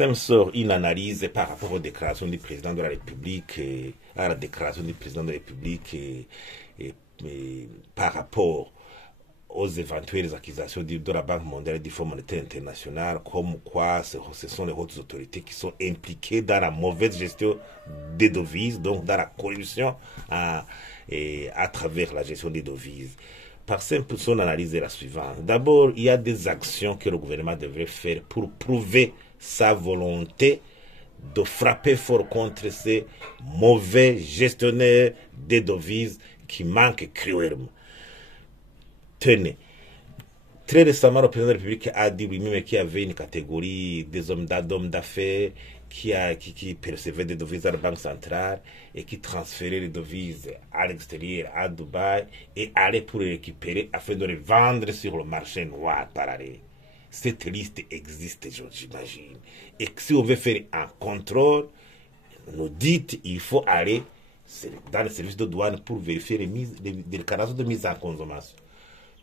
Parsem sort une analyse par rapport aux déclarations du président de la République, à la déclaration du président de la République et par rapport aux éventuelles accusations de la Banque mondiale et du Fonds monétaire international, comme quoi ce sont les hautes autorités qui sont impliquées dans la mauvaise gestion des devises, donc dans la corruption à travers la gestion des devises. Par simple, son analyse est la suivante. D'abord, il y a des actions que le gouvernement devrait faire pour prouver sa volonté de frapper fort contre ces mauvais gestionnaires des devises qui manquent cruellement. Tenez, très récemment, le président de la République a dit lui-même qu'il y avait une catégorie des hommes d'affaires qui percevaient des devises à la Banque centrale et qui transféraient les devises à l'extérieur, à Dubaï, et allaient pour les récupérer afin de les vendre sur le marché noir parallèle. Cette liste existe, j'imagine. Et si on veut faire un contrôle, nous dites il faut aller dans les services de douane pour vérifier les déclarations de mise en consommation.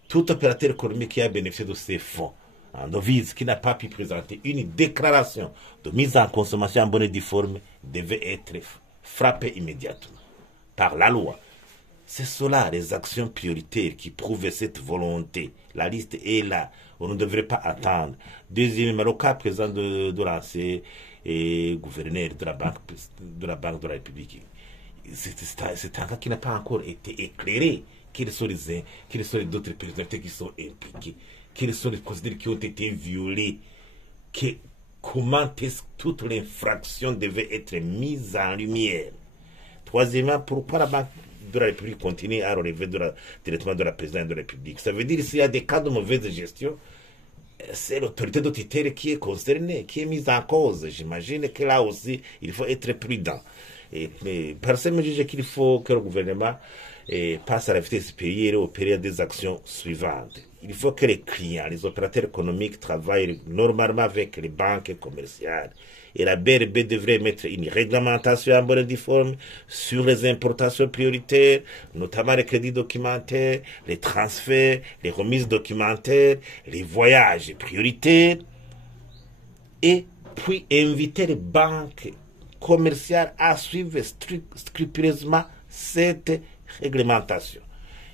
Tout opérateur économique qui a bénéficié de ces fonds en devise, qui n'a pas pu présenter une déclaration de mise en consommation en bonne et due forme, devait être frappé immédiatement par la loi. C'est cela, les actions prioritaires qui prouvent cette volonté. La liste est là. On ne devrait pas attendre. Deuxièmement, le cas présent de l'ancien gouverneur de la Banque de la République. C'est un cas qui n'a pas encore été éclairé. Quelles sont les autres personnalités qui sont impliquées? Quelles sont les procédures qui ont été violées? Comment est-ce que toutes les infractions devaient être mises en lumière? Troisièmement, pourquoi la Banque de la République continue à relever directement de la présidence de la République? Ça veut dire que s'il y a des cas de mauvaise gestion, c'est l'autorité d'autorité qui est concernée, qui est mise en cause. J'imagine que là aussi, il faut être prudent. Mais personne ne juge qu'il faut que le gouvernement passe à la vitesse supérieure et opérer des actions suivantes. Il faut que les clients, les opérateurs économiques travaillent normalement avec les banques commerciales. Et la BRB devrait mettre une réglementation en bonne et due forme sur les importations prioritaires, notamment les crédits documentaires, les transferts, les remises documentaires, les voyages prioritaires, et puis inviter les banques commerciales à suivre scrupuleusement cette réglementation.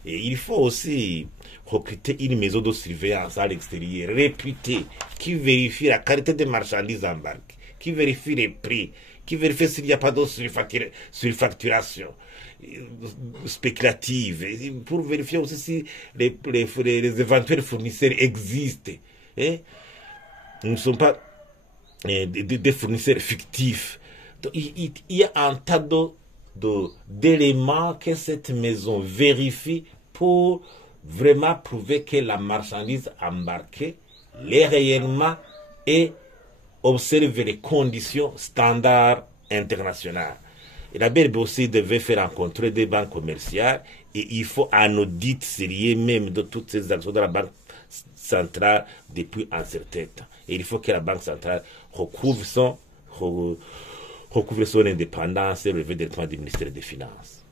Et il faut aussi recruter une maison de surveillance à l'extérieur réputée qui vérifie la qualité des marchandises embarquées, qui vérifie les prix, qui vérifie s'il n'y a pas de surfacturation spéculative, et pour vérifier aussi si les éventuels fournisseurs existent. Et nous ne sommes pas des fournisseurs fictifs. Donc, il y a un tas d'éléments que cette maison vérifie pour vraiment prouver que la marchandise embarquée l'est réellement et observer les conditions standards internationales. Et la BRB aussi devait faire un contrôle des banques commerciales et il faut un audit sérieux même de toutes ces actions de la Banque centrale depuis un certain temps. Et il faut que la Banque centrale recouvre son indépendance et relever directement du ministère des Finances.